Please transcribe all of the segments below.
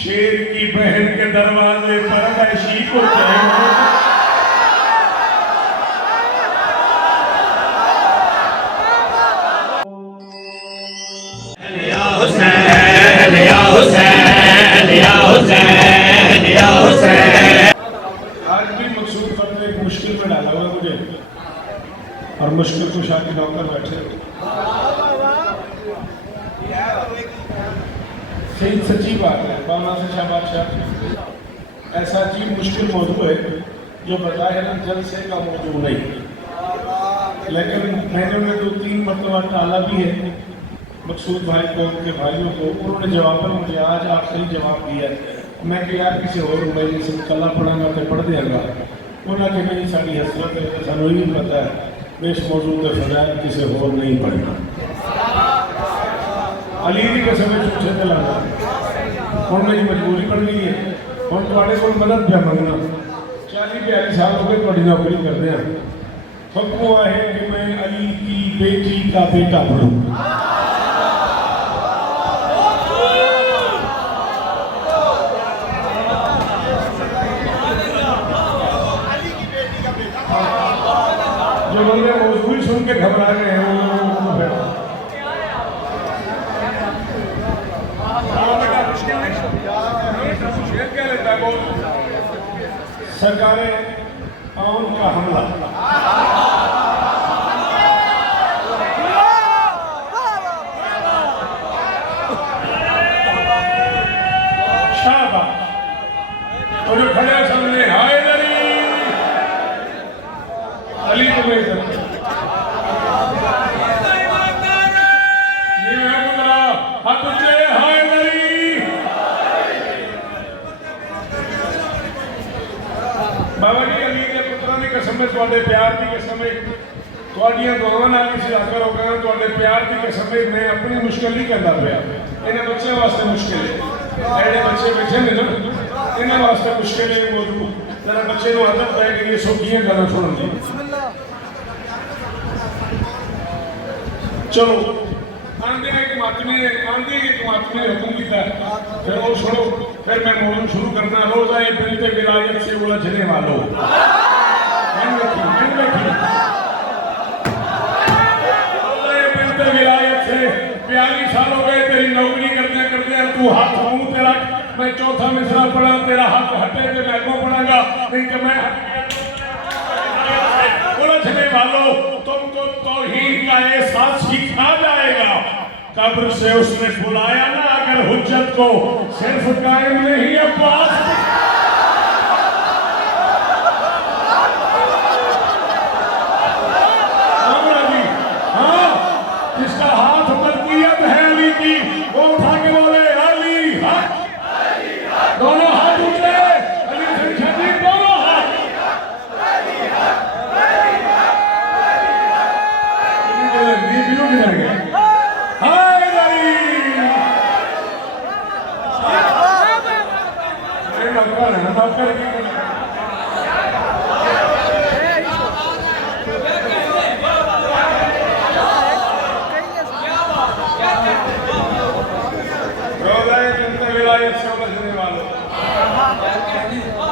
शेर की बहन के दरवाजे पर ऐशी को चाहिए। आज भी मकसूद फर्द एक मुश्किल में डाला हुआ मुझे, और मुश्किल को शादी नौकर बैठे। सही सच्ची बात है, बाबा से शाबाश। ऐसा अजीब मुश्किल मौजूद है जो बताए जल से का मौजूद नहीं, लेकिन मैंने 2-3 मरतबा टाला भी है मकसूद भाई को, उनके भाइयों को। उन्होंने जवाब पर मुझे आज आखिरी जवाब दिया है। मैं कि यार किसी और मैं से कला पढ़ागा तो पढ़ देंगा। उन्होंने मेरी सारी हसरत है, सानू ही पता है इस मौजूद का फजायल किसी और नहीं पढ़ना। अली की कसम झूठे चलाना हम मेरी मजबूरी बन गई है। हम थोड़े को मदद क्या मंगना, 40-42 साल हो गए थोड़ी नौकरी करते हैं। सबको है कि मैं अली की बेटी का बेटा पढ़ूँ। जो बंदे मौजूद सुन के घबरा गए हैं सरकारे आम का हमला। शाबाश। और जो खड़े सामने हाय अली को मैं हाथ उठे हाय बाबा जी अली के पुत्रा की कसम है, थोड़े प्यार की कसम है, थोड़िया दुआवां नाल ही आकर हो गया। थोड़े प्यार की कसम है, मैं अपनी मुश्किल नहीं करता पाया। इन्हें बच्चों वास्ते मुश्किल है, ऐसे बच्चे बैठे ने ना इन्हें वास्ते मुश्किल है। मौजूद जरा बच्चे को आदत पै गई सौखियां गल्लां सुनन दी। चलो आंदे एक मातमी ने हुक्म किया, फिर वो सुनो, फिर मैं मौजूद शुरू करना। रोजा ये बिलते विलायत से उलझने वालों बिलते विलायत से 42 साल हो गए तेरी नौकरी करते करते। तू हाथ मुंह पे रख, मैं चौथा मिसरा पढ़ा, तेरा हाथ हटे तो मैं को पढ़ाऊंगा, नहीं तो मैं उलझने वालों तुमको तौहीद का एहसास सिखा जाएगा। कब्र से उसने बुलाया ना अगर हुज्जत को, सिर्फ कायम नहीं अब्बास। हाँ, जिसका हाथ मलकियत है अली की, वो उठा के बोले अली हक। दोनों हाथ उठे, अली से शदीद दोनों हाथ। वीडियो किधर गया?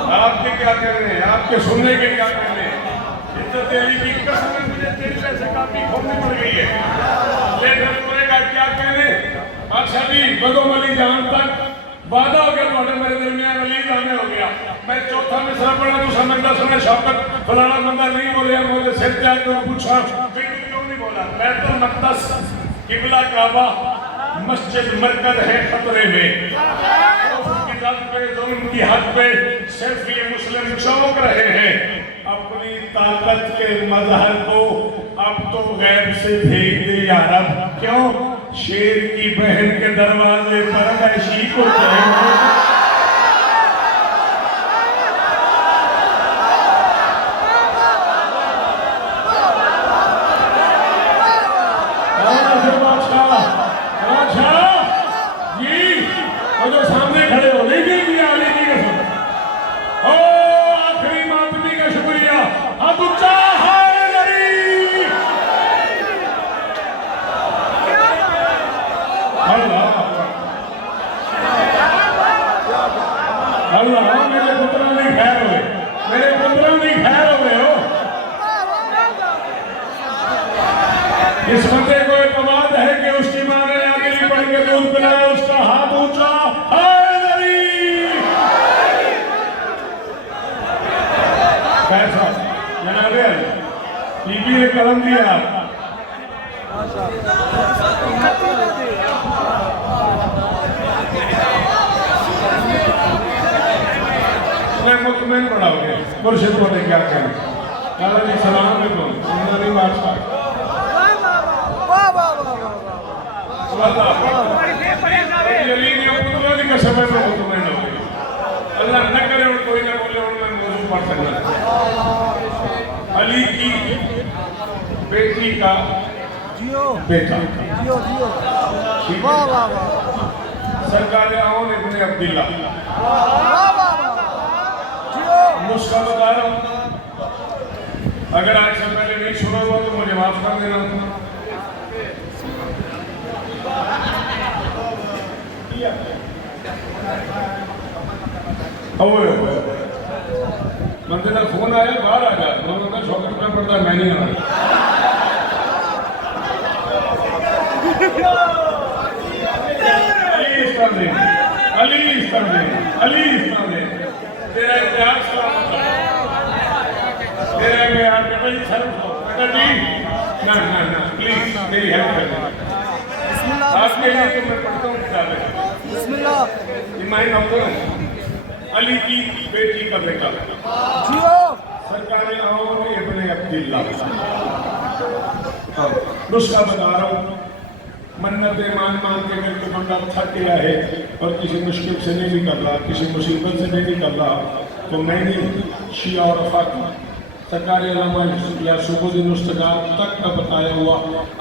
आपके क्या करने हैं, आपके सुनने के क्या करने हैं। इज्जत अली की कसम मुझे तेरी पैसे काफी खोलनी पड़ गई है, लेकिन बोलेगा क्या कहने। अच्छा जी बदोम अली जान तक वादा हो गया थोड़े मेरे दरमियान, अली जाने हो गया। मैं चौथा मिसरा पढ़ा तो समझदा सुने शौकत फलाना बंदा नहीं बोलिया। मुझे सिर जाए तो पूछा क्यों नहीं बोला। बैतुल मक़दस किबला काबा मस्जिद मरकज है खतरे में, की हद पे सिर्फ ये मुस्लिम चौंक रहे हैं। अपनी ताकत के मजहर को अब तो गैब से भेज दे यार। अब क्यों शेर की बहन के दरवाजे पर ऐशी को चाहिए। जो सामने खड़े हो नहीं दी अली की कसम। ओ आखिरी मातमी का शुक्रिया। हाथ ऊंचा अल्लाह मेरे पुत्रों नहीं खैर हुए, मेरे पुत्रों नहीं खैर हुए हो। इस बंदे को एक बात है कि उसकी मां ने आगे नहीं बढ़ के दूध पिलाया, उसका हाथ ऊंचा कैसा जनाबे बीबी ने कलम दिया। मुतमैन बढ़ाओगे मुर्शिद को क्या करें। लाला जी सलाम नहीं बादशाह के समय में मुतमैन हो गए। अल्लाह न करे और कोई ना बोले और मैं मौजूद पढ़ सकता। अली की बेटी का बेटा सरकार आउन इब्ने अब्दुल्ला नुस्खा बता रहा हूँ। अगर आज से पहले नहीं सुना हुआ तो मुझे माफ कर देना। बंदे का फोन आया बाहर आ जा, बंदा शौकत में पड़ता है, मैं नहीं आना। अली तेरा इतिहास तेरा यार बेटा जी सर बेटा जी ना ना ना प्लीज मेरी हेल्प कर आपके लिए तो मैं पढ़ता हूँ किताबें। अली की बेटी का बेटा सरकार इब्ने अब्दुल्ला नुस्खा बता रहा हूँ। मन्नतें मान के मेरे को बंदा थक गया है और किसी मुश्किल से नहीं निकल रहा, किसी मुसीबत से नहीं निकल रहा, तो मैंने शिया और फातिमा सरकार या सुबुद्दीन मुस्तक़ाम तक का बताया हुआ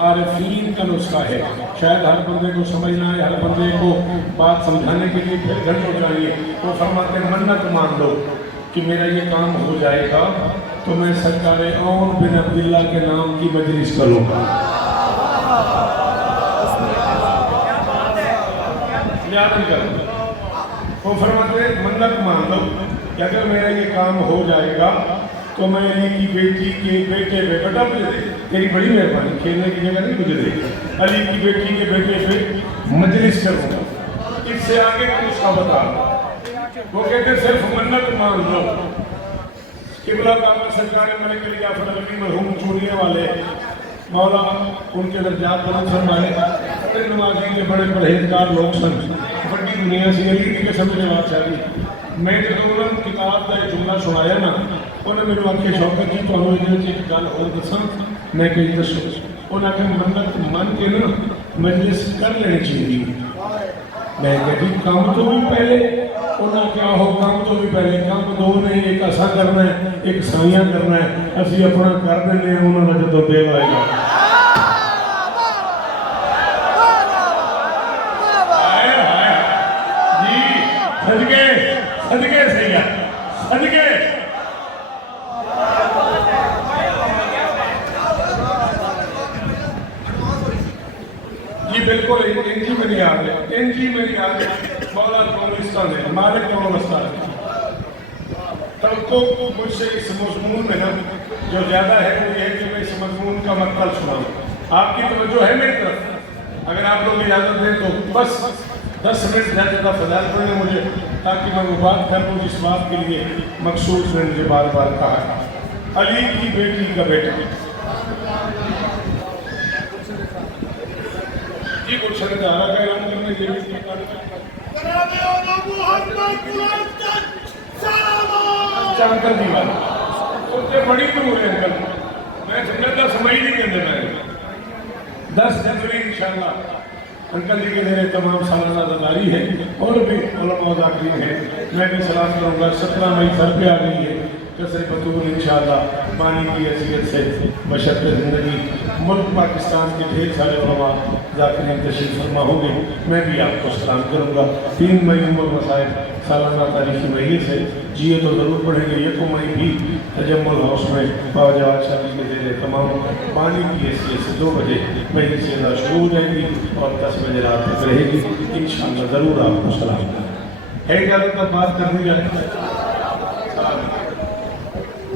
आरिफीन का नुस्खा है। शायद हर बंदे को समझना है, हर बंदे को बात समझाने के लिए फिर घंटों चाहिए। तो फरमाते मन्नत मान लो कि मेरा ये काम हो जाएगा तो मैं सरकार औन बिन अब्दुल्ला के नाम की मजलिस करूँगा। वो फरमाते मन्नत मान लो कि अगर मेरा ये काम हो जाएगा तो मैं अली की बेटी के बेटे पे बेटा मुझे दे, तेरी बड़ी मेहरबानी, खेलने की जगह नहीं मुझे दे, अली की बेटी के बेटे पे मजलिस करूँगा। इससे आगे का नुस्खा बता वो कहते सिर्फ मन्नत मान लो। किबला काबा सरकार मलिक अली जाफर अली मरहूम चूड़िया वाले मौला उनके दर्जात बुलंद फरमाए। नमाजी के बड़े परहेजगार लोग सन, बड़ी दुनिया से अली की कसम से बादशाही। मैं जो उन्होंने किताब का जुमला सुनाया ना उन्होंने मेरे आखे शौकत जी तो एक गल और दसा मैं कही दसो उन्हें आखे मन्नत मन के ना मजलिस कर लेनी चाहिए। मैं कही काम तो भी पहले उन्हें क्या हो काम तो भी पहले काम दो नहीं, एक असा करना है एक साइया करना है, असी अपना कर देने उन्होंने जो देव आएगा। सदके सदके सैया सदके जी बिल्कुल इंजी मेरी याद है, इंजी मेरी याद है। मौला कौमिस्तान है मालिक कौमिस्तान है। तब तो मुझसे इस मजमून में ना जो ज़्यादा है वो ये है कि मैं इस मजमून का मतलब सुनाऊँ। आपकी तवज्जो है मेरी तरफ, अगर आप लोग इजाज़त दें तो बस 10 मिनट ज़्यादा फजाल पड़े मुझे, ताकि मैं वो बात कर लूँ जिस बात के लिए मखसूस ने मुझे बार बार कहा। अली की बेटी का बेटा जी गुलशन ज़हरा का ऐलान करने के लिए अंकल जी वाला सबसे बड़ी दूर है अंकल। मैं समझा 10 मई नहीं कहते मैं 10 जनवरी इंशाल्लाह अंकल जी के मेरे तमाम सालाना ज़िम्मेदारी है और भी उलमा ज़ाकिरीन है। मैं भी सलाम करूँगा। 17 मई सर पे आ गई है कसर बतूल इंशाअल्लाह पानी की हैसियत से बशर्त ज़िंदगी मुल्क पाकिस्तान के ढेर सारे उलमा ज़ाकिरीन तशरीफ़ फरमा होंगे। मैं भी आपको सलाम करूँगा। 3 मई उमर मसाइब सालाना तारीखी महीने से जिए तो ज़रूर पढ़ेंगे। 1 मई भी तजम्मुल हाउस में बावजह शादी के ज़ेरे तमाम पानी की हैसियत से 2 बजे महीने से शुरू हो जाएगी और 10 बजे रात तक रहेगी। इंशाअल्लाह ज़रूर आपको सलाम है ज्यादा तब बात करनी जाए।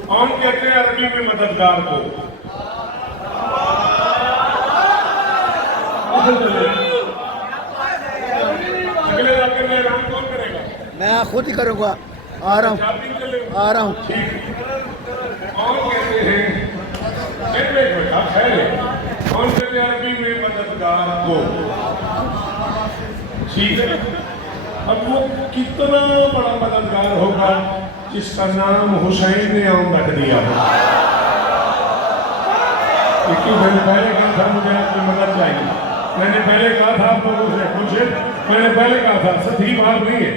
कौन कहते हैं अरबी में मददगार को? अगले रात में आराम कौन करेगा? मैं खुद ही करूँगा। आ रहा हूँ, आ रहा हूँ। कौन कहते हैं कौन कहते हैं अरबी में मददगार को? ठीक है, अब वो कितना बड़ा मददगार होगा जिसका नाम हुसैन ने आम रख दिया हो। क्योंकि मैंने पहले कहा था मुझे आपकी मदद चाहिए, मैंने पहले कहा था आप लोगों से पूछे, मैंने पहले कहा था सही बात नहीं है,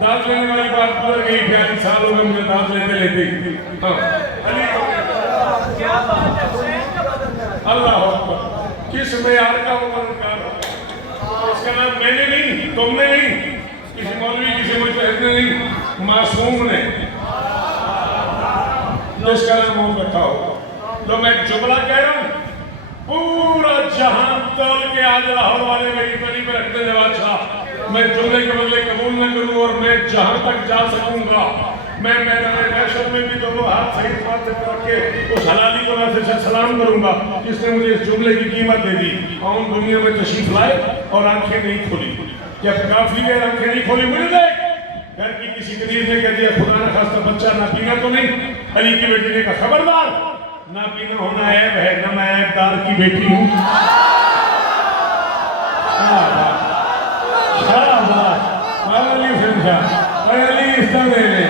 दाद लेने वाली बात गुजर गई, 42 साल हो गए मुझे दाद लेते लेते। हाँ अल्लाह अकबर, किस मेयार का मददगार हो? इसका नाम मैंने नहीं, तुमने नहीं, किसी मौलवी किसी मुजतहिद ने नहीं, मासूम ने जिसका नाम हो रखा हो। तो मैं जुमला कह रहा हूँ, पूरा जहां तोल के आज लाहौर वाले मेरी बनी पर रखते हैं बादशाह, मैं जुमले के बदले कबूल न करूं और मैं जहां तक जा सकूंगा मैं मैदान महशर में भी दोनों हाथ सही हाथ से रख के उस हलाली को मैं से सलाम करूंगा जिसने मुझे इस जुमले की कीमत दे दी। कौन दुनिया में तशरीफ लाए और आंखें नहीं खोली, जब काफी देर आंखें नहीं खोली, मुझे देख घर की किसी गरीब ने कह दिया खुदा न खास्ता बच्चा ना पीना तो नहीं, अली की बेटी ने कहा खबरदार, ना पीना होना ऐब है, ना मैं ऐबदार की बेटी हूँ।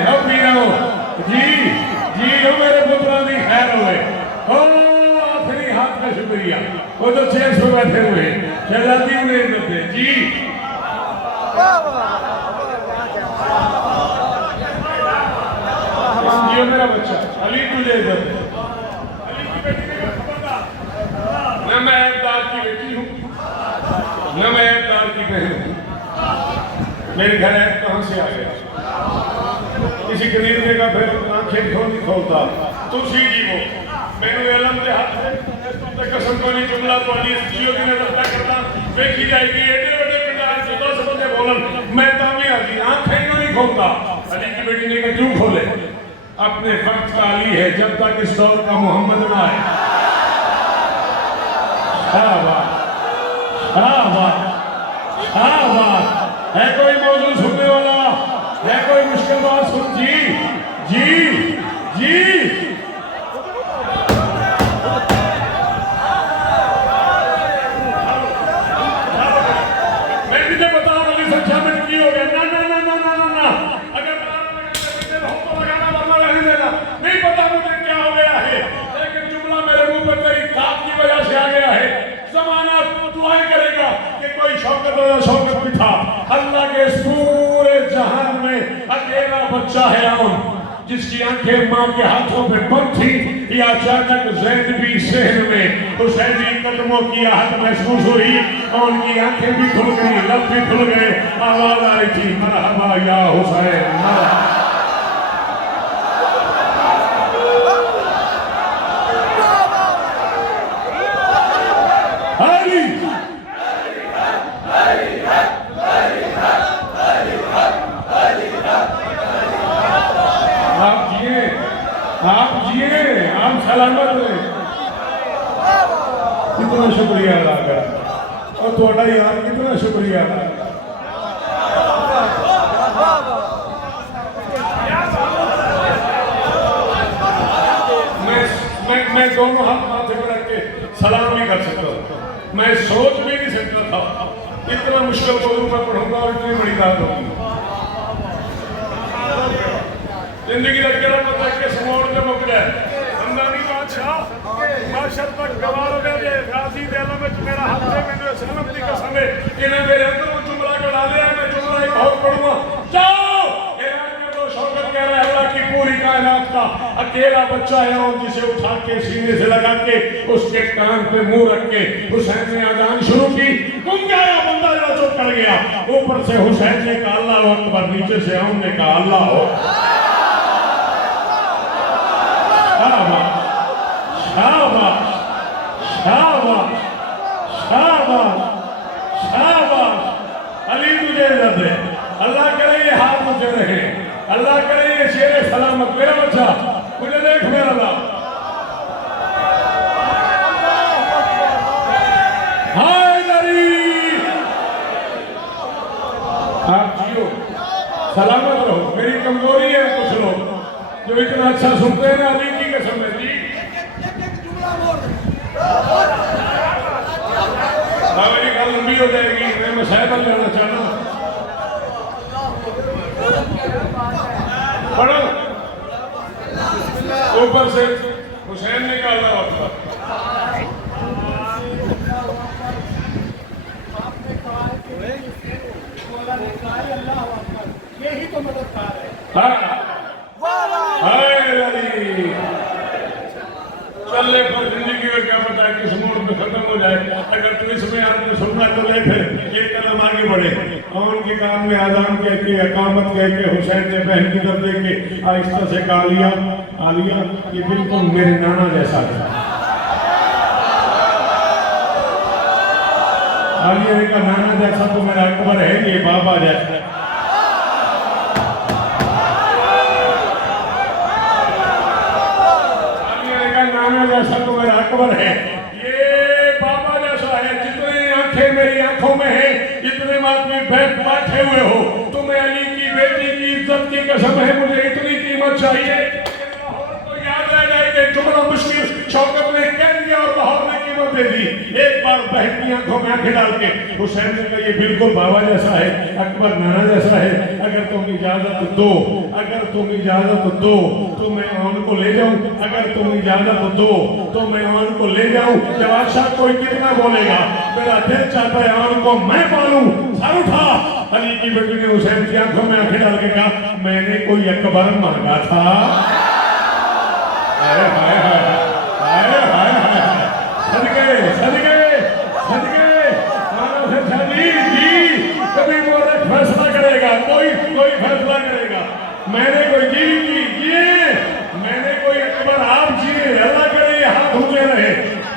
अब पी रहा हूँ जी जी, हो मेरे पुत्रों की खैर हुए, आखिरी हाथ का शुक्रिया, वो तो 600 बैठे हुए शहजादी उन्हें इज्जत दे जी। ये मेरा बच्चा अली तुझे इज्जत दे, अली की बेटी ने खबरदार, न मैं ऐबदार की बेटी हूँ न मैं ऐबदार की बहन हूँ, मेरे घर ऐब कहाँ से आ गया? किसी गरीब ने कहा फिर आंखें क्यों नहीं खोलता, तुलसी जी वो मैंने इलम दे हाथ से कसम को नहीं जुमला तो अली जियो की नजर तक करता देखी जाएगी, एडे एडे पिटार से 10 बंदे बोलन मैं तामी आती आंखें क्यों नहीं खोलता? अली की बेटी ने कहा क्यों खोले? अपने वक्त का अली है, जब तक इस दौर का मोहम्मद ना आए। शाबाश शाबाश शाबाश, है कोई मौजूद सुनने वाला? है कोई मुश्किल बात सुन जी जी जी? मैं तुझे बताऊं अली संख्या में की हो गया, ना ना ना ना ना ना ना, अगर तो लगाना वरना रहने देना, नहीं पता मुझे क्या हो गया है, लेकिन जुमला मेरे मुंह पर तेरी ताक की वजह से आ गया है। जमाना दुआएं करेगा कि कोई शौकत और शौकत भी था, अल्लाह के इस पूरे जहान में अकेला बच्चा है आम जिसकी आंखें मां के हाथों पे बंद थी, या अचानक ज़ैनबी शहर में हुसैनी कदमों की आहट महसूस हुई और उनकी आंखें भी खुल गई, लब भी खुल गए, आवाज आ रही थी मरहबा या हुसैन मरहबा। आप जिए, आप सलामत रहे, कितना शुक्रिया अदा कर और थोड़ा यार कितना शुक्रिया अदा कर। मैं दोनों हाथ माथे पर रख के सलाम नहीं कर सकता, मैं सोच भी नहीं सकता था इतना मुश्किल मौजूद मैं पढ़ूंगा और इतनी बड़ी बात होगी। जिंदगी का केरा पता के समोड़ के मुक जाए, अंदानी बादशाह माशर तक गवार हो गए, राजी देला में मेरा हाथ है, मैंने सनम दी कसम है इन्हें मेरे अंदर जुमला का डाले है, मैं जुमला एक और पढ़ूंगा। जाओ ऐलान कर दो, शौकत कह रहा है अल्लाह की पूरी कायनात का अकेला बच्चा है और जिसे उठा के सीने से लगा के उसके कान पे मुंह रख के हुसैन ने अजान शुरू की। तुम क्या बंदा जरा चुप कर गया, ऊपर से हुसैन ने कहा अल्लाह अकबर, नीचे से हमने कहा अल्लाह हो। शाबाश शाबाश शाबाश शाबाश, अली तुझे इज्जत है, अल्लाह करे ये हाथ हाथ ऊंचे रहे। अल्लाह करे ये शेर सलामत मेरा बच्चा, मुझे देख मेरा अल्लाह। आप जियो, सलामत रहो। मेरी कमजोरी है कुछ लोग जो इतना अच्छा सुनते हैं ना, अली की कसम है जी। मेरी गल लंबी हो जाएगी, मैं मसाइल बन लेना चाहता हूँ। पढ़ो ऊपर से हुसैन निकालना होता। यही तो मददगार है। चलने पर जिंदगी में क्या पता है किस मोड़ में खत्म हो जाए। अगर तू इसमें आपने सुनना तो ले फिर एक कदम आगे बढ़े और उनके काम में आजान कह के अकामत कह के हुसैन ने बहन की तरफ देख के आहिस्ता से आलिया ये बिल्कुल मेरे नाना जैसा था। आलिया का नाना जैसा तो मेरा अकबर है, ये बाबा जैसा है। नाना जैसा तो मेरा अकबर है, ये बाबा जैसा है। जितनी आंखें मेरी आंखों में है, इतने आदमी बैठे हुए हो, तुम्हें अली की बेटी की इज्जत की कसम है, मुझे इतनी कीमत चाहिए। लाहौर को याद रह जाए कि जुमला मुश्किल शौकत ने कह दिया और लाहौर ने कीमत दे दी। एक बार बहन की आंखों में आंखें डाल के हुसैन ने कहा ये बिल्कुल बाबा जैसा है, अकबर नाना जैसा है। अगर तुम इजाजत दो, अगर तुम इजाजत दो तो मैं आन को ले जाऊं, अगर तुम इजाजत दो तो मैं आन को ले जाऊं। जवाब शाह कोई कितना बोलेगा, मेरा दिल चाहता है आन को मैं पालूं। सर उठा। अली की बेटी ने हुसैन की आंखों में आंखें डाल के कहा मैंने कोई अकबर मांगा था। हाय हाय हाय हाय हाय हाय, सदके सदके सदके जी। कभी वो फैसला करेगा, कोई फैसला करेगा। मैंने कोई जी मैंने कोई अकबर आप जिए, अल्लाह करे हाथ ऊंचे रहे।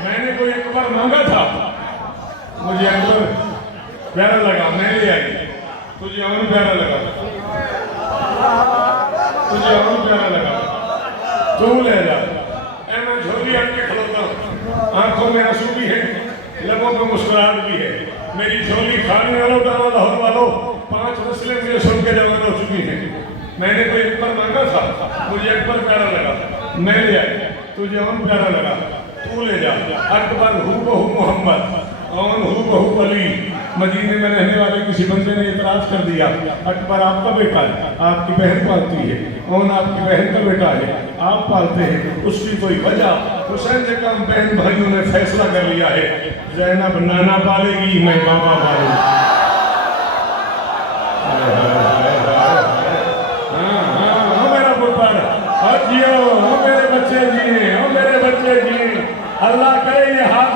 मैंने कोई अकबर मांगा था, मुझे अकबर प्यारा लगा, मैं ले आई। तुझे और प्यारा लगा, तुझे और प्यारा लगा, तू ले जा। मैं झोली आके खलोता हूँ, आंखों में आंसू भी है, लबों में मुस्कुराहट भी है। मेरी झोली खाने वालों का लाहौर वालों 5 नस्लें मुझे सुन के जवान हो चुकी हैं। मैंने कोई अकबर मांगा था, मुझे अकबर प्यारा लगा, मैं ले आया। तुझे और प्यारा लगा, तू ले जा। अकबर हूँ बहू मोहम्मद और हूँ बहू अली। मदीने में रहने वाले किसी बंदे ने इतराज कर दिया अकबर आपका बेटा है, आपकी बहन पालती है, कौन आपकी बहन का बेटा है, आप पालते हैं, उसकी कोई वजह। हुसैन ने कहा बहन भाइयों ने फैसला कर लिया है, ज़ैनब नाना पालेगी, मैं बाबा पालूंगा। मेरा पुत्र जियो, मेरे बच्चे जिए, मेरे बच्चे जिए। अल्लाह करे ये हाथ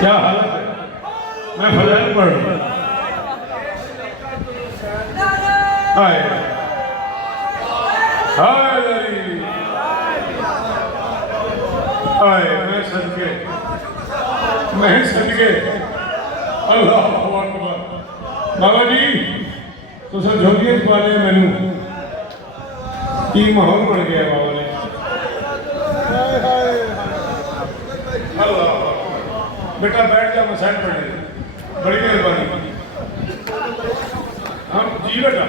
क्या हालत है। मैं फजाइल पढ़ रहा हूँ। हाय मैं सदके अल्लाह अकबर। बाबा जी तो सब झोलिए पाले मैनू की माहौल बन गया बाबा ने। अल्लाह बेटा बैठ जा, मसाइल पढ़ने, बड़ी मेहरबानी। हम जी बेटा,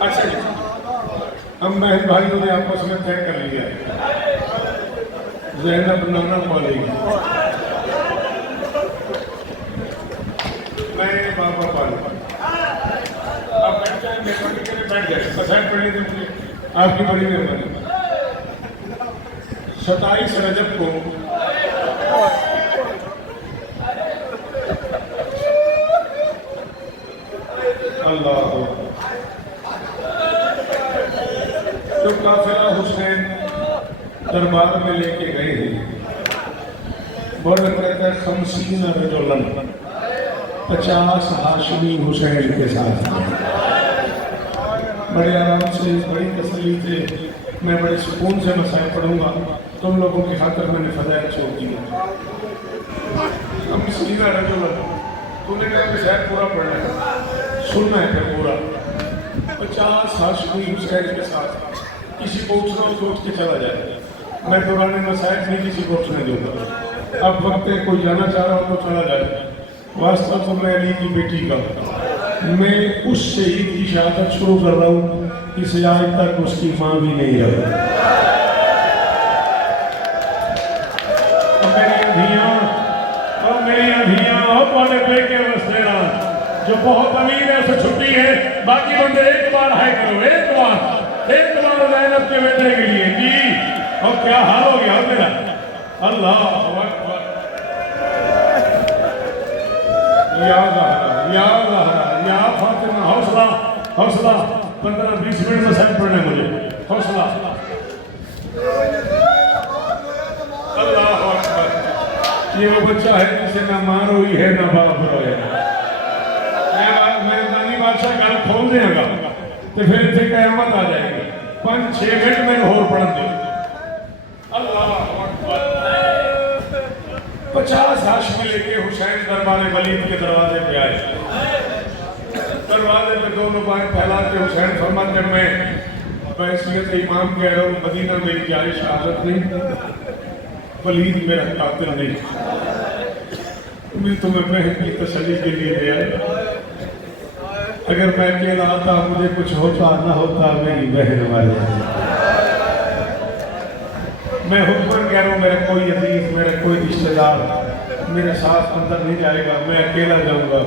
अच्छा जी, हम बहन भाइयों ने आपस में तय कर लिया है, ज़ैनब नाना पालेगी, मैं बाबा पालूंगा। आप बैठ जाए, मेहरबानी करके बैठ जाए, मसाइल पढ़ने दें मुझे, आपकी बड़ी मेहरबानी। 27 रजब को अल्लाह तो काफिला हुसैन दरबार में लेके गए हैं। बोर्ड कहता है 50 रजुलन, 50 हाशमी हुसैन के साथ। बड़े आराम से, बड़ी तसल्ली से मैं बड़े सुकून से मसाइल पढ़ूंगा। तुम लोगों की खातिर मैंने फजाइल छोड़ दिया। हम सीधा रजुल, तूने कहा कि शायद पूरा पढ़ना है, सुनना है फिर पूरा। 50 हाशिमी हुसैन के साथ किसी को उठना उसको उठ के चला जाए। मैं पुराने मसाइल नहीं किसी को उठने दूंगा। अब वक्त है, कोई जाना चाह रहा हो तो चला जाए। वास्तव तो मैं अली की बेटी का, मैं उस शहीद की शहादत शुरू कर रहा हूँ जिसे आज तक उसकी माँ भी नहीं रही। मेरी धियाँ और बड़े बेटे बसेरा जो बहुत अमीर है उसे छुट्टी है। बाकी बंदे एक बार हाय करो, एक बार ज़ैनब के बेटे के लिए जी। और क्या हाल हो गया मेरा, अल्लाह अकबर। या फातिमा, हौसला हौसला। 15-20 मिनट में सब पढ़ना है मुझे, हौसला। अल्लाह अकबर। ये वो बच्चा है जिसे ना माँ रोई है ना बाप रोए। मैं नानी बादशाह गल खोल देगा तो फिर इतने कयामत आ जाएगी। 5-6 मिनट में और पढ़ दे। अल्लाह अकबर। 50 हाशिमी लेके हुसैन दरबार वलीद के दरवाजे पे आए। दरवाजे पे दोनों बाएं फैला के हुसैन फरमाते, मैं बैसियत इमाम कह रहा हूँ, मदीना मेरी जारी शहादत नहीं, वलीद मेरा कातिल नहीं। मैं तुम्हें बहन की तसल्ली के लिए ले आया। अगर मैं अकेला आता, मुझे कुछ होता ना होता, मेरी बहन मर जाती। मैं हुक्म कह रहा हूँ, मेरा कोई अजीज, मेरा कोई रिश्तेदार मेरे साथ अंदर नहीं जाएगा, मैं अकेला जाऊँगा।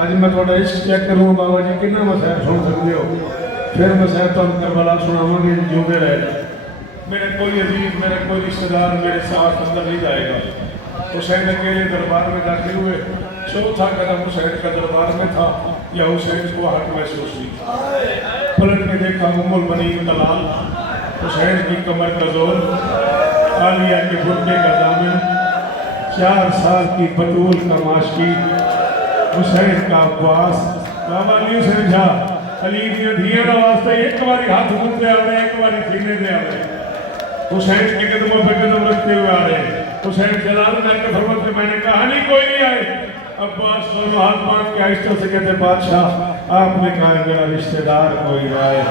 आज मैं थोड़ा इश्क चेक करूँगा बाबा जी, कितना मसैब सुन सकते हो, फिर मसैब तो हम करबला सुनावांगे जुड़े रहे। मेरा कोई अजीज, मेरा कोई रिश्तेदार मेरे साथ अंदर नहीं जाएगा। हुसैन अकेले दरबार में दाखिल हुए। चौथा कदम हुसैन का दरबार में था या हुसैन को हक महसूस हुई। पलट के देखा उम्मुल बनीन तलाल, हुसैन की कमर का जोर, आलिया के बुर्के का दामन, 4 साल की बतूल का माशकी, हुसैन का अब्बास। बाबा नहीं हुसैन झा अली दी धियां दा वास्ते एक बारी हाथ घूमते आ रहे, एक बारी सीने दे आ रहे। हुसैन के कदमों पे कदम रखते हुए आ रहे। हुसैन जलाल के फरमाते, मैंने कहा नहीं कोई नहीं आए। अब्बास दोनों हाथ बांध के आहिस्ता से कहते, बादशाह आपने कहा मेरा रिश्तेदार कोई ना आए।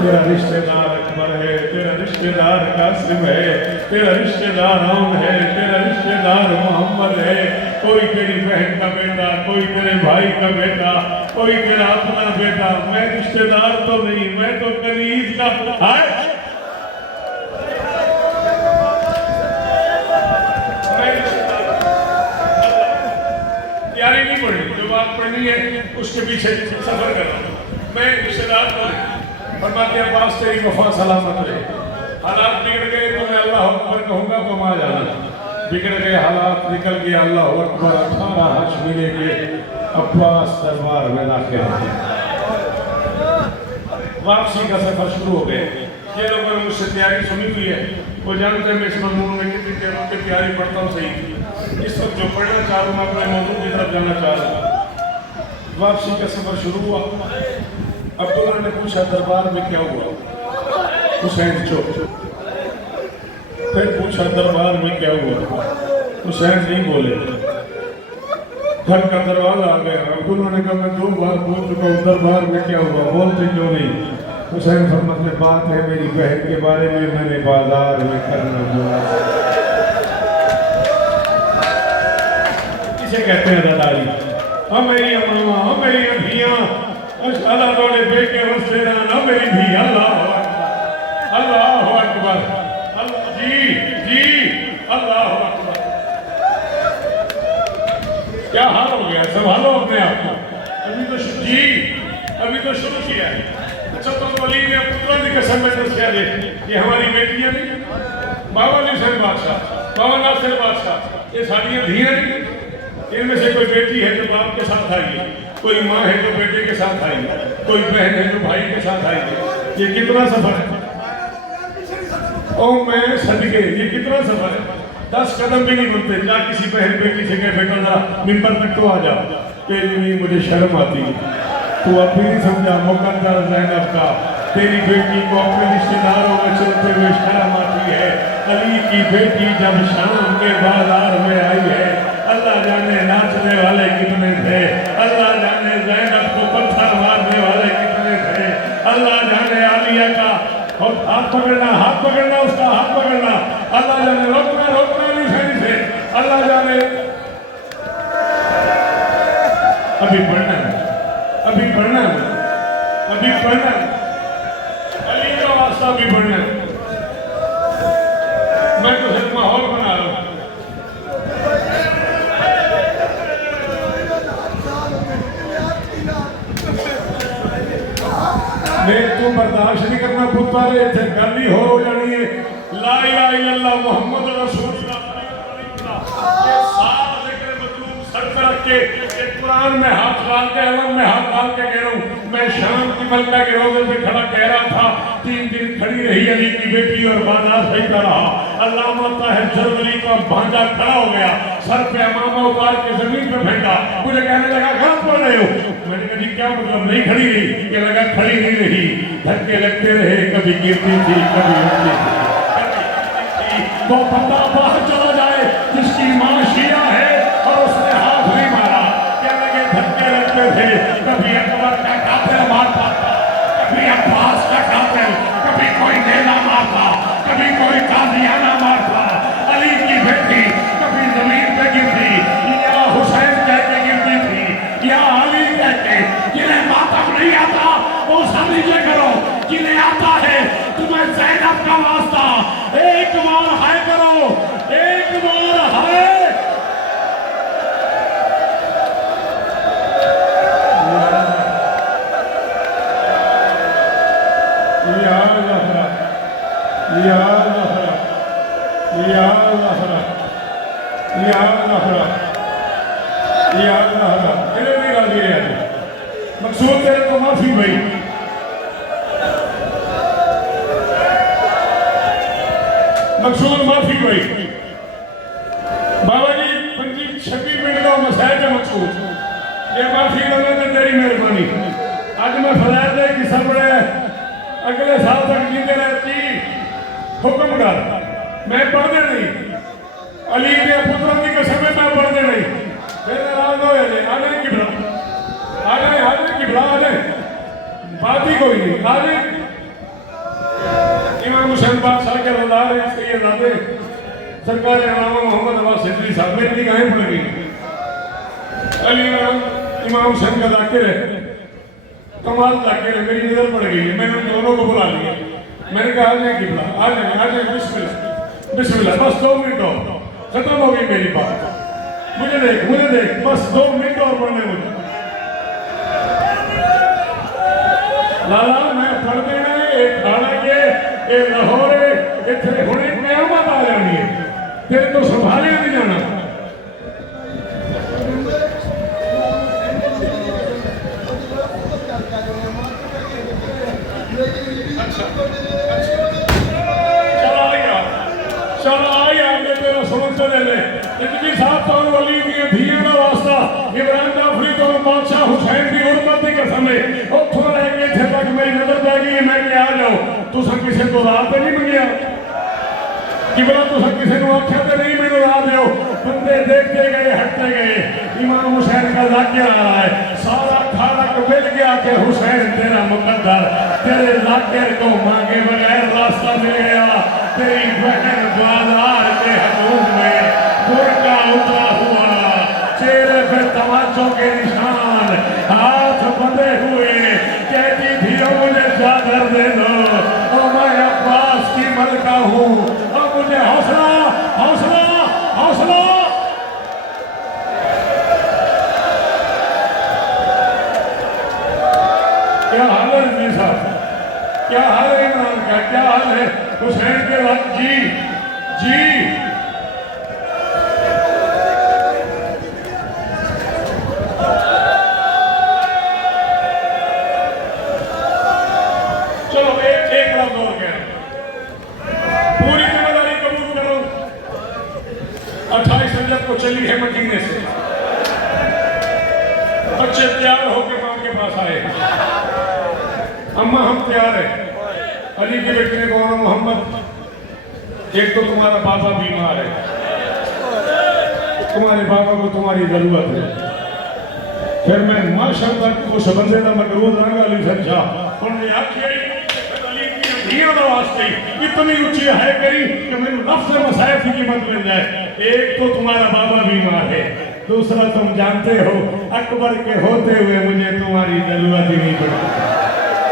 तेरा रिश्तेदार अकबर है, तेरा रिश्तेदार कासिम है, तेरा रिश्तेदार आम है, तेरा रिश्तेदार मोहम्मद है। कोई तेरी बहन का बेटा, कोई तेरे भाई का बेटा, कोई तेरा अपना बेटा। मैं रिश्तेदार तो नहीं, मैं तो कनीज का है। तैयारी नहीं पड़ी, जो बात पढ़नी है उसके पीछे सफर कर रहा हूँ मैं। रिश्तेदार को फरमाते अब्बास तेरी वफा सलामत रहे। हालात बिगड़ गए तो मैं अल्लाह अकबर कहूँगा तो माँ जाना। बिगड़ गए हालात, निकल गए अल्लाह अकबर। 18 हाशिमी लेके अब्बास दरबार में दाखिल हुए। वापसी का सफर शुरू हो गए। ये लोगों ने मुझसे तैयारी सुनी हुई है, वो जानते हैं मैं इस मजमून में कितनी देरों की तैयारी पढ़ता हूँ। सही इस वक्त जो पढ़ना चाह रहा हूँ, मैं अपने मौजूद की तरफ जाना चाह रहा हूँ। वापसी का सफर शुरू हुआ। अब्दुल्ला ने पूछा दरबार में क्या हुआ? हुसैन चुप। फिर पूछा दरबार में क्या हुआ? हुसैन नहीं बोले। घर का दरवाजा आ गया। अब्दुल्ला ने कहा मैं 2 बार बोल चुका हूँ, दरबार में क्या हुआ, बोलते क्यों नहीं? हुसैन फरमाते बात है मेरी बहन के बारे में, मैंने बाजार में करना बोला। इसे कहते हैं दादाजी। हम मेरी अम्मा, हम मेरी अभियाँ, अल्लाह वाले बेटे वस्तेरा ना मेरी भी। अल्लाह अकबर, अल्लाह जी अल्लाह अकबर। क्या हाल हो गया, संभालो अपने आप को। अभी तो शुरू किया है। अच्छा तो वली ने पुत्रों की कसम में दस क्या दे, ये हमारी बेटियां नहीं, बाबा हुसैन बादशाह, बाबा नासिर बादशाह, ये सारियां धियां नहीं। इनमें से कोई बेटी है जो बाप के साथ आई है, कोई माँ है जो बेटे के साथ आई है, कोई बहन है जो भाई के साथ आई है। ये कितना सफर है? ओ मैं सदके, ये कितना सफर है? 10 कदम भी नहीं बनते। जा किसी बहन बेटी से कह बेटा जरा मिंबर तक तो आ जा। कि नहीं मुझे शर्म आती है। तू अब भी नहीं समझा मुकद्दर ज़ैनब का तेरी बेटी को अपने रिश्तेदारों में चलते हुए शर्म आती है। अली की बेटी जब शाम के बाजार में आई है, अल्लाह जाने नाचने वाले कितने थे, अल्लाह जाने ज़ैनब को पत्थर मारने वाले कितने थे, अल्लाह जाने आलिया का हाथ पकड़ना उसका हाथ पकड़ना, अल्लाह जाने रोकना नहीं से, अल्लाह जाने अभी पढ़ना अली का वास्ता भी पढ़ना। मैं तो सिर्फ माहौल बना रहा हूं। तू बर्दाश्त नहीं करना पुत्रा, इतने गल ही हो जानी है। ला इलाहा इल्लल्लाह मुहम्मद रसूलुल्लाह के कुरान में हाथ डाल के अलम में हाथ डाल के कह रहा हूँ। मैं शाम की मलका के रोजे पे खड़ा कह रहा था, 3 दिन खड़ी रही अली की बेटी और बाजार सही रहा। अल्लामा ताहिर जरदरी का भांजा खड़ा हो गया, सर पे अमामा उतार के जमीन पे फेंका। मुझे कहने लगा कहाँ पढ़ रहे हो? मैंने कहा जी क्या मतलब, नहीं खड़ी रही? ये लगा खड़ी नहीं रही, धक्के लगते रहे, कभी गिरती थी कभी उठती थी। तो बंदा बाहर चला जाए जिसकी माँ शिया है और उसने हाथ नहीं मारा, क्या लगे धक्के लगते थे। कभी अकबर का कातिल मारता था, कभी अब्बास का कातिल, कभी कोई नेला मारता, कभी कोई कादियाना मारता। अली की बेटी कभी जमीन पे गिरती, या हुसैन कह के गिरती थी, या अली कह के। जिन्हें मातम नहीं आता वो समझे करो, जिन्हें आता है तुम्हें ज़ैनब का वास्ता एक बार हाय करो, एक बार हाय। मकसूद तेरे को माफी भाई, मकसूद माफी भाई। बाबा जी 25-26 मिनट का मसैज है मकसूद, ये माफी करने में तेरी मेहरबानी। आज मैं फलैद है कि सब अगले साल तक जीते रहती हुक्म कर, मैं पढ़ने नहीं। अली के पुत्रों की कसम मैं पढ़ने नहीं। फिर नाराज हो जाए, आने की बड़ा आने की बड़ा आने बात ही कोई नहीं। आने इमाम हुसैन बादशाह के रज़ादार हैं, इसके ये दादे सरकार इमाम मोहम्मद नवाज सिद्दीकी साहब मेरी निगाहें पड़ गई। अली इमाम हुसैन का जाकिर है, कमाल जाकिर है, मेरी नजर पड़ गई है। मैंने दोनों को बुला लिया, मैंने कहा आने की बड़ा आ जाए बिस्मिल्लाह बिस्मिल्लाह। बस 2 मिनट और खत्म हो गई मेरी बात। मुझे देख बस 2 मिनट और पढ़ने मुझे। लाला मैं पढ़ देना एक खाना के एक लाहौर इतने हुणे क़यामत आ जानी है, तेरे तो संभाले नहीं जाना। चलो आई आपने तेरा समझ ले इतनी साफ तौर वाली धियां का वास्ता इमरान जाफरी तो बादशाह हुसैन की उर्मत की कसम है। उठो रह के इत्थे तक मेरी नजर पै गई, मैं क्या आ जाओ तुसा किसी को रात नहीं मंगिया कि बोला तुसा किसी को आख्या तो नहीं मैंने रात दो। बंदे देखते गए हटते गए, इमाम हुसैन का जाकिर आ रहा है, सारा खालक मिल गया कि हुसैन तेरा मुकद्दर, तेरे जाकिर को मांगे बगैर रास्ता मिल गया। तेरी बहन बाजार के हकूक में बुर्का उतरा हुआ, चेहरे पे तमाचों के निशान, हाथ बंधे हुए, कहती थी मुझे चादर दे दो और मैं अब्बास की मलका हूँ और मुझे हौसला हौसला हौसला। क्या हाल है जी साहब, क्या हाल है इमरान का, क्या हाल है हुसैन के वक्त? जी चलो एक लफ्ज और कह पूरी जिम्मेदारी कबूल करो। 28 रजब को चली है मदीने से, बच्चे तैयार होकर मां के पास आए, अम्मा हम तैयार है। अली की बेटी ने कहा मोहम्मद, एक तो तुम्हारा बाबा बीमार है, तुम्हारे बाबा को तुम्हारी जरूरत है। फिर मैं माशाअल्लाह उस बंदे का मकरूज रंग अली सच्चा उन्होंने आखिया इतनी ऊंची है करी कि मेरे नफ्स मसाइब की कीमत मिल जाए। एक तो तुम्हारा बाबा बीमार है, दूसरा तुम जानते हो अकबर के होते हुए मुझे तुम्हारी जरूरत ही नहीं पड़ती।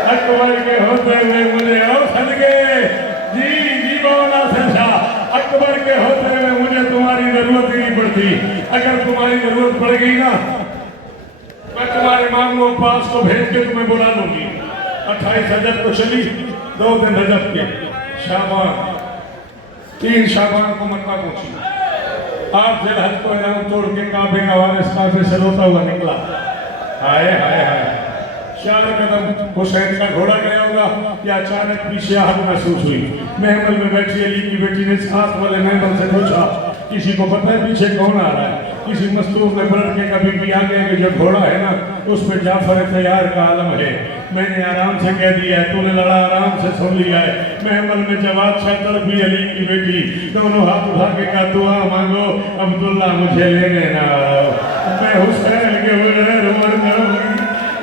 अकबर के होते हुए मुझे ओ सदके जी जी बोला सच्चा, अकबर के होते हुए मुझे तुम्हारी जरूरत ही नहीं पड़ती। अगर तुम्हारी जरूरत पड़ गई ना, मैं तुम्हारे मामू अब्बास को भेज के तुम्हें बुला लूंगी। 28 रजब को चली, 2 दिन रजब के, शाबान 3 शाबान को मक्का पहुंची। आप जिलहज को एलान तोड़ के काबे वारिस काबे से रोता हुआ निकला। हाय हाय हाय, 4 कदम हुसैन का घोड़ा गया होगा या अचानक पीछे आहट महसूस हुई। महमल में बैठी अली की बेटी ने साथ वाले महमल से पूछा, किसी को पता है पीछे कौन आ रहा है? किसी मस्तूर ने पलट के कभी भी आगे के जो घोड़ा है ना, उस पर जाफर तैयार का आलम है। मैंने आराम से कह दिया है, तूने लड़ा आराम से सुन लिया है। महमल में जवाब छतर भी अली की बेटी दोनों हाथ उठा के कहा, दुआ मांगो अब्दुल्ला मुझे लेने ना आओ, मैं हुसैन के बगैर मर जाऊंगी,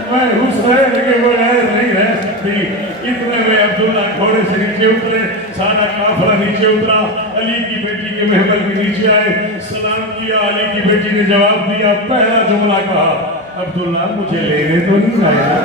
मैं हुसैन के बगैर नहीं रह सकती। इतने में अब्दुल्ला घोड़े से नीचे उतरे, सारा काफिला नीचे उतरा, अली की बेटी के महमल में नीचे आए, सलाम किया। अली की बेटी ने जवाब दिया, पहला जुमला कहा, अब्दुल्ला मुझे लेने तो नहीं आया।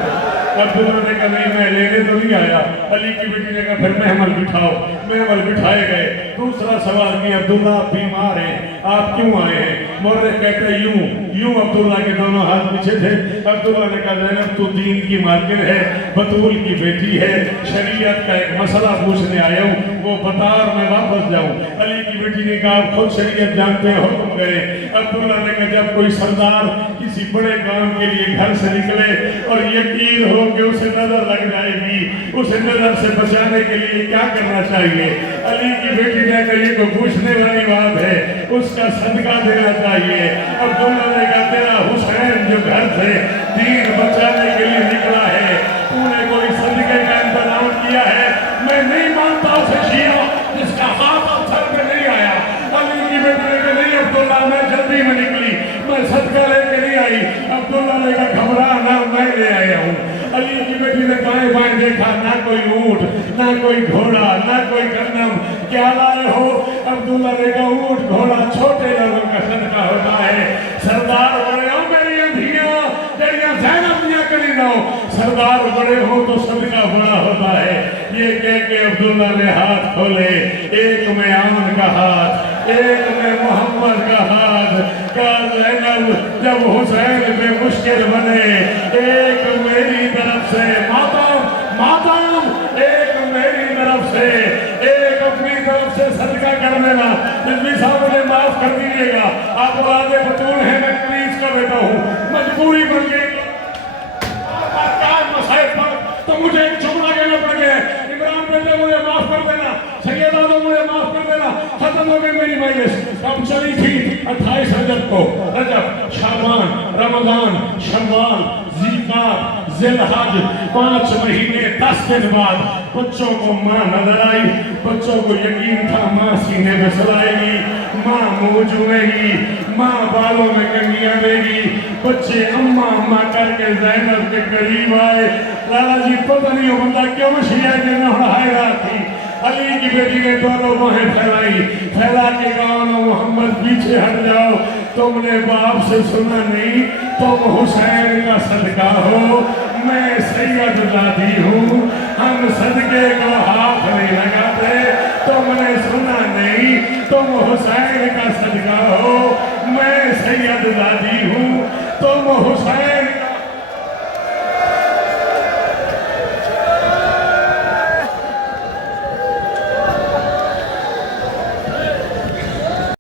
अब्दुल्ला ने कहा नहीं मैं लेने तो नहीं आया। अली की बेटी ने कहा फिर महमल बिठाओ। महमल बिठाए गए। दूसरा सवाल किया, अब्दुल्ला आप बीमार हैं, आप क्यों आए हैं? मोर्रे कहते यूं यूं अब्दुल्ला के दोनों हाथ पीछे थे। अब्दुल्ला ने कहा ज़ैनब तू दीन की मालकिन है, बतूल की बेटी है, शरीयत का एक मसला पूछने आया हूँ, वो बता और मैं वापस जाऊँ। अली की बेटी ने कहा आप खुद शरीयत जानते हो, तुम गए। अब्दुल्ला ने कहा जब कोई सरदार किसी बड़े काम के लिए घर से निकले और यकीन हो कि उसे नजर लग जाएगी, उसे नजर से बचाने के लिए क्या करना चाहिए? अली की बेटी ने कहा ये तो पूछने वाली बात है, उसका सदका देना चाहिए। अब्दुल्ला ने कहा तेरा हुसैन जो घर से दीन बचाने के लिए निकला है, तूने कोई सदके का इंतजाम किया है? मैं नहीं मानता उसे शिया जिसका हाथ सर पे नहीं आया। अली की बेटी ने कहा नहीं अब्दुल्ला मैं जल्दी में निकली, मैं सदका लेके नहीं आई। अब्दुल्ला ने कहा घबरा ना, मैं ले आया हूँ। अली की बेटी ने दाएं बाएं देखा, ना कोई ऊंट, ना कोई घोड़ा, ना कोई गन्नम, क्या लाए हो? अब्दुल्ला ने कहा ऊंट घोड़ा छोटे लोगों का सदका होता है, सरदार बड़े हो मेरी अंधियां तेरियां ज़ैनब दियां करी दो, सरदार बड़े हो तो सदका बड़ा होता है। ये कह के अब्दुल्ला ने हाथ खोले, एक में आमन का हाथ, एक में मोहम्मद का हाथ। कहा ज़ैनब जब हुसैन पे मुश्किल बने, एक मेरी तरफ से मातम मातम, एक मेरी तरफ से, एक अपनी तरफ से सदका कर देना। रिजवी साहब मुझे माफ कर दीजिएगा, आप औलाद बतूल हैं, मैं प्लीज का बेटा हूँ, मजबूरी बन गई मसाइब पर तो मुझे एक जुमला कहना पड़ गया। इमरान बेटे मुझे माफ कर देना, सैयदा तो मुझे माफ कर देना, खत्म हो गई मेरी मजलिस। अब चली थी 28 रजब को, रजब शाबान रमजान शव्वाल ज़िलक़ाद ज़िलहज 5 महीने 10 दिन बाद बच्चों को माँ नजर आई। बच्चों को यकीन था माँ सीने में सलाएगी, माँ मुँह चूमेगी, माँ बालों में कंघियाँ देगी। बच्चे अम्मा अम्मा करके ज़ैनब के करीब आए। लाला जी पता नहीं वो बंदा क्यों शिया के नहाएगा थी। अली की बेटी ने दोनों बाहें फैलाई, फैला के कहा मोहम्मद पीछे हट जाओ, तुमने बाप से सुना नहीं, तुम हुसैन का सदका हो, मैं सैयद दादी हूँ, हम सदके को हाथ नहीं लगाते। तुमने सुना नहीं, तुम हुसैन का सदका हो, मैं सैयद दादी हूँ, तुम हुसैन